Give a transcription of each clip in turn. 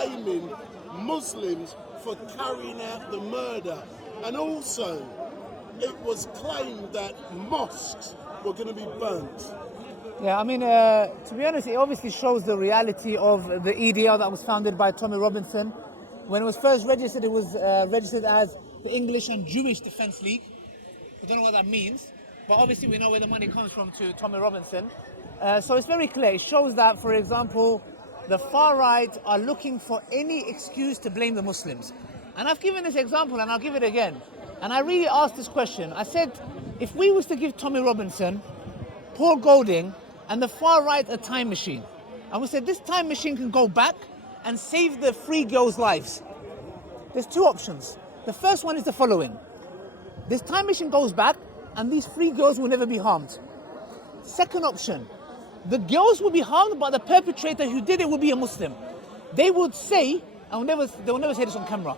blaming Muslims for carrying out the murder. And also, it was claimed that mosques were going to be burnt. Yeah, I mean, to be honest, it obviously shows the reality of the EDL that was founded by Tommy Robinson. When it was first registered, it was registered as the English and Jewish Defence League. I don't know what that means, but obviously we know where the money comes from to Tommy Robinson. So it's very clear. It shows that, for example, the far right are looking for any excuse to blame the Muslims. And I've given this example and I'll give it again. And I really asked this question. I said, if we was to give Tommy Robinson, Paul Golding, and the far right a time machine, and we said this time machine can go back and save the three girls' lives, there's two options. The first one is the following. This time machine goes back and these three girls will never be harmed. Second option, the girls will be harmed, but the perpetrator who did it will be a Muslim. They would say, and they will never say this on camera,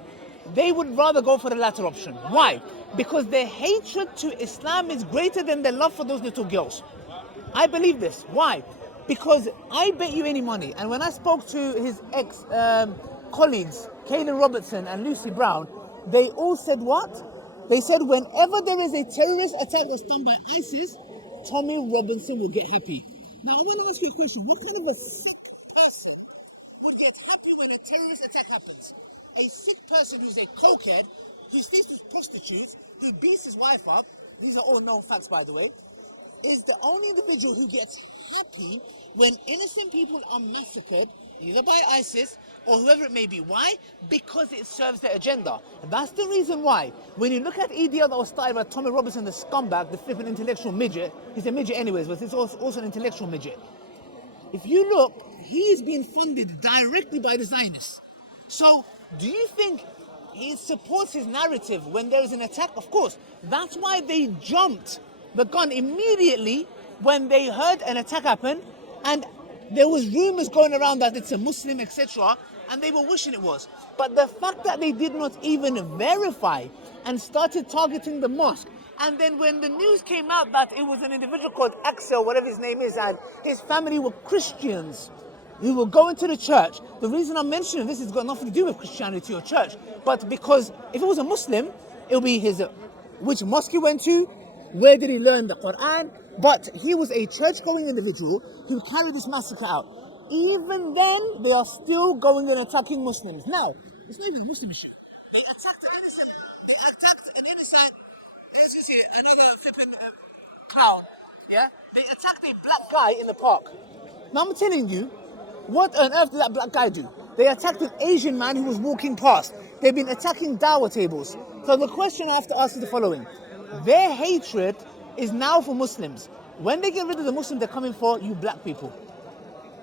they would rather go for the latter option. Why? Because their hatred to Islam is greater than their love for those little girls. I believe this. Why? Because I bet you any money, and when I spoke to his ex-colleagues, Caden Robertson and Lucy Brown, they all said what? They said whenever there is a terrorist attack that's done by ISIS, Tommy Robinson will get happy. Now, I want to ask you a question. What kind of a sick person would get happy when a terrorist attack happens? A sick person who's a cokehead, who sleeps with prostitutes, who beats his wife up, these are all known facts by the way, is the only individual who gets happy when innocent people are massacred, either by ISIS or whoever it may be. Why? Because it serves their agenda. That's the reason why. When you look at EDL that was started by Tommy Robinson, the scumbag, the flipping intellectual midget, he's a midget anyways, but he's also an intellectual midget. If you look, he is being funded directly by the Zionists. So, do you think he supports his narrative when there is an attack? Of course. That's why they jumped the gun immediately when they heard an attack happen, and there was rumors going around that it's a Muslim, etc., and they were wishing it was. But the fact that they did not even verify and started targeting the mosque, and then when the news came out that it was an individual called Axel, whatever his name is, and his family were Christians who were going to the church. The reason I'm mentioning this has got nothing to do with Christianity or church, but because if it was a Muslim, it would be his which mosque he went to, where did he learn the Quran? But he was a church-going individual who carried this massacre out. Even then, they are still going and attacking Muslims. Now, it's not even a Muslim issue. They attacked an innocent. As you see, another flipping clown. Yeah, they attacked a black guy in the park. Now I'm telling you, what on earth did that black guy do? They attacked an Asian man who was walking past. They've been attacking Dawah tables. So the question I have to ask is the following. Their hatred is now for Muslims. When they get rid of the Muslims, they're coming for you black people.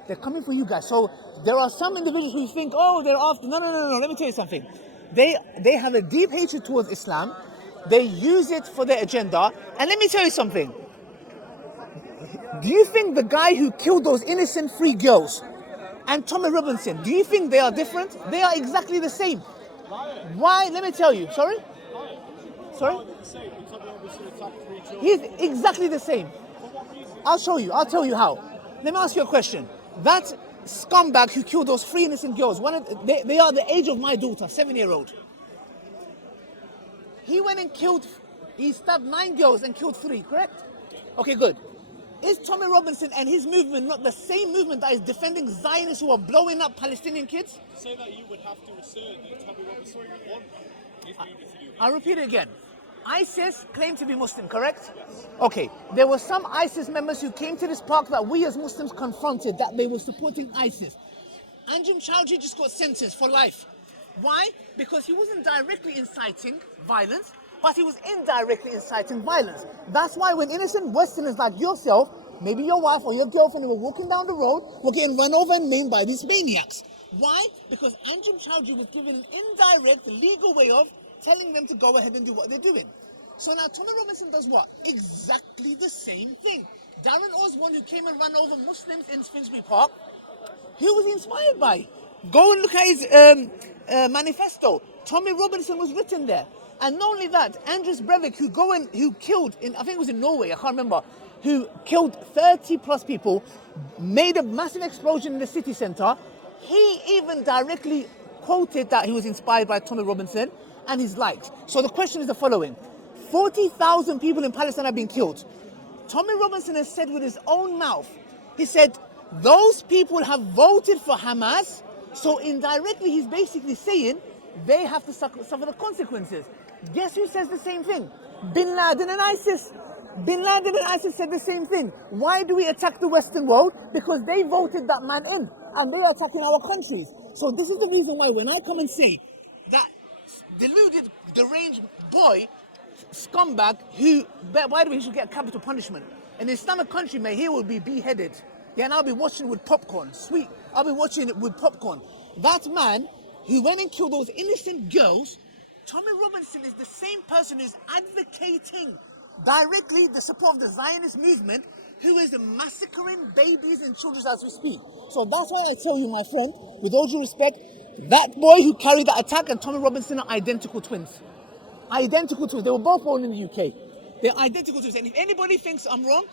They're coming for you guys. So there are some individuals who think, oh, they're after... No. Let me tell you something. They have a deep hatred towards Islam. They use it for their agenda. And let me tell you something. Do you think the guy who killed those innocent three girls and Tommy Robinson, do you think they are different? They are exactly the same. Why? Let me tell you. Sorry? He's exactly the same. I'll show you. I'll tell you how. Let me ask you a question. That scumbag who killed those three innocent girls, they are the age of my daughter, 7-year-old. He went and he stabbed 9 girls and killed 3, correct? Okay, good. Is Tommy Robinson and his movement not the same movement that is defending Zionists who are blowing up Palestinian kids? So that you would have to assert that Tommy Robinson would want his movement to do. I'll repeat it again. ISIS claimed to be Muslim, correct? Yes. Okay, there were some ISIS members who came to this park that we as Muslims confronted that they were supporting ISIS. Anjem Chowdhury just got sentenced for life. Why? Because he wasn't directly inciting violence, but he was indirectly inciting violence. That's why when innocent Westerners like yourself, maybe your wife or your girlfriend who were walking down the road, were getting run over and maimed by these maniacs. Why? Because Anjem Chowdhury was given an indirect legal way of telling them to go ahead and do what they're doing. So now Tommy Robinson does what? Exactly the same thing. Darren Osborne, who came and ran over Muslims in Finsbury Park, who was he inspired by? Go and look at his manifesto. Tommy Robinson was written there. And not only that, Andres Breivik, who killed, I think it was in Norway, I can't remember, who killed 30 plus people, made a massive explosion in the city centre. He even directly quoted that he was inspired by Tommy Robinson and he's liked. So the question is the following. 40,000 people in Palestine have been killed. Tommy Robinson has said with his own mouth, he said, those people have voted for Hamas, so indirectly he's basically saying they have to suffer the consequences. Guess who says the same thing? Bin Laden and ISIS. Bin Laden and ISIS said the same thing. Why do we attack the Western world? Because they voted that man in, and they are attacking our countries. So this is the reason why when I come and say that deluded, deranged boy, scumbag, who, by the way, he should get capital punishment. In an Islamic country, mate, he will be beheaded. Yeah, and I'll be watching with popcorn. Sweet. I'll be watching it with popcorn. That man who went and killed those innocent girls, Tommy Robinson is the same person who's advocating directly the support of the Zionist movement, who is massacring babies and children as we speak. So that's why I tell you, my friend, with all due respect, that boy who carried that attack and Tommy Robinson are identical twins. Identical twins. They were both born in the UK. They're identical twins. And if anybody thinks I'm wrong,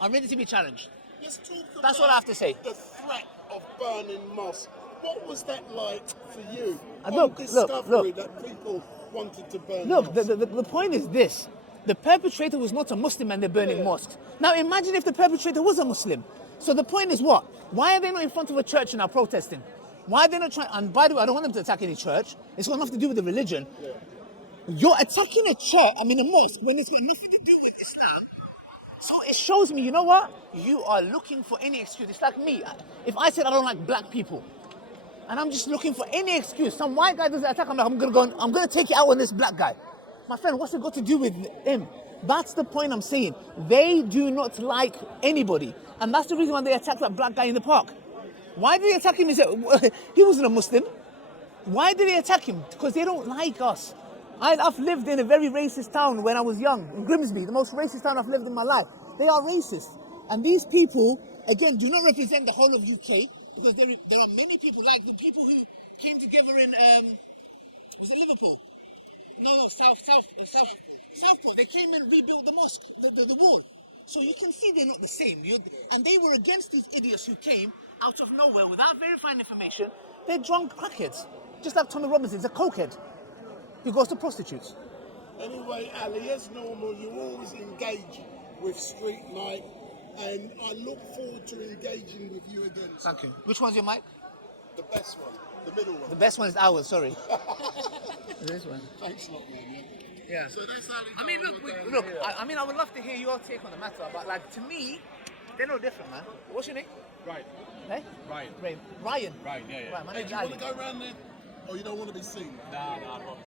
I'm ready to be challenged. Let's talk about That's what I have to say. the threat of burning mosques. What was that like for you? Look, that people wanted to burn Look, mosques. the point is this. The perpetrator was not a Muslim and they're burning mosques. Now imagine if the perpetrator was a Muslim. So the point is what? Why are they not in front of a church and are protesting? Why are they not trying? And by the way, I don't want them to attack any church. It's got nothing to do with the religion. Yeah. You're attacking a church, a mosque, when it's got nothing to do with Islam. So it shows me, you know what? You are looking for any excuse. It's like me. If I said I don't like black people, and I'm just looking for any excuse, some white guy does an attack, I'm gonna take it out on this black guy. My friend, what's it got to do with him? That's the point I'm saying. They do not like anybody. And that's the reason why they attacked that black guy in the park. Why did they attack him? He wasn't a Muslim. Why did they attack him? Because they don't like us. I've lived in a very racist town when I was young, in Grimsby, the most racist town I've lived in my life. They are racist. And these people, again, do not represent the whole of UK, because there are many people, like the people who came together in, was it Liverpool? No, Southport. They came and rebuilt the mosque, the wall. So you can see they're not the same. And they were against these idiots who came out of nowhere without verifying information. They're drunk crackheads. Just like Tommy Robinson's a cokehead who goes to prostitutes. Anyway, Ali, as normal, you always engage with Street Night, and I look forward to engaging with you again. Thank you. Which one's your mic? The best one, the middle one. The best one is ours, sorry. This one. Thanks a lot, man. Yeah. So that's Ali. I mean, look. I would love to hear your take on the matter, but like to me, they're no different, man. What's your name? Right. Hey? Ryan. Ryan. Right, yeah. Right, my Hey, name's do you Ali. want to go around there? Or you don't want to be seen? Nah,